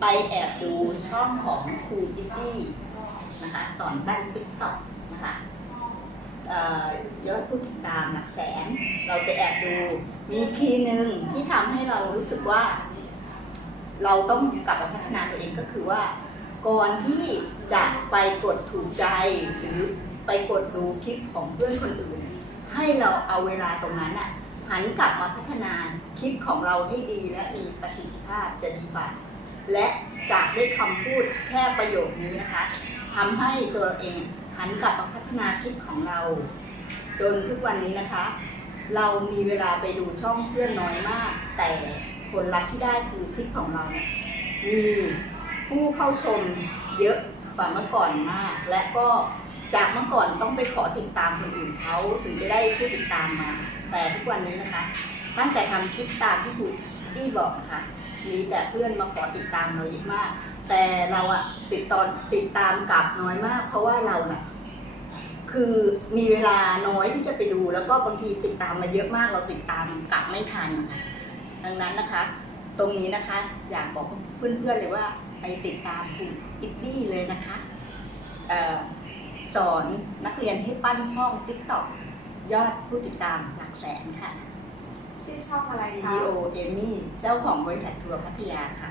ไปแอบดูช่องของครูอิตตี้นะคะสอนบ้านติ๊กต็อกนะคะเยอดผู้ติดตามหลักแสน เราไปแอบดู มีคีย์หนึ่งที่ทำให้เรารู้สึกว่า เราต้องกลับมาพัฒนาตัวเองก็คือว่า ก่อนที่จะไปกดถูกใจหรือไปกดดูคลิปของเพื่อนคนอื่น ให้เราเอาเวลาตรงนั้นอะหันกลับมาพัฒนาคลิปของเราให้ดีและมีประสิทธิภาพจะดีกว่า และจากด้วยคำพูดแค่ประโยคนี้นะคะทำให้ตัวเราเองหันกลับมาพัฒนาคลิปของเรา จนทุกวันนี้นะคะ เรามีเวลาไปดูช่องเพื่อนน้อยมาก แต่ผลลัพธ์ที่ได้คือคลิปของเราเนี่ยมีผู้เข้าชมเยอะกว่าเมื่อก่อนมาก และก็จากเมื่อก่อนต้องไปขอติดตามคนอื่นเขาถึงจะได้ผู้ติดตามมา แต่ทุกวันนี้นะคะ ตั้งแต่ทำคลิปตามที่ครูอี้บอกนะคะ มีแต่เพื่อนมาขอติดตามเราเยอะมาก แต่เราอะติดตอนติดตามกลับน้อยมาก เพราะว่าเราเน่ะคือมีเวลาน้อยที่จะไปดู แล้วก็บางทีติดตามมาเยอะมาก เราติดตามกลับไม่ทันนะคะดังนั้นนะคะ ตรงนี้นะคะ อยากบอกเพื่อนๆเลยว่าไปติดตามคุณอิตตี้เลยนะคะสอนนักเรียนให้ปั้นช่อง TikTok ยอดผู้ติดตามหลักแสนค่ะ ชื่อช่องอะไรคะ CEO เอมี่เจ้าของบริษัททัวร์พัทยาค่ะ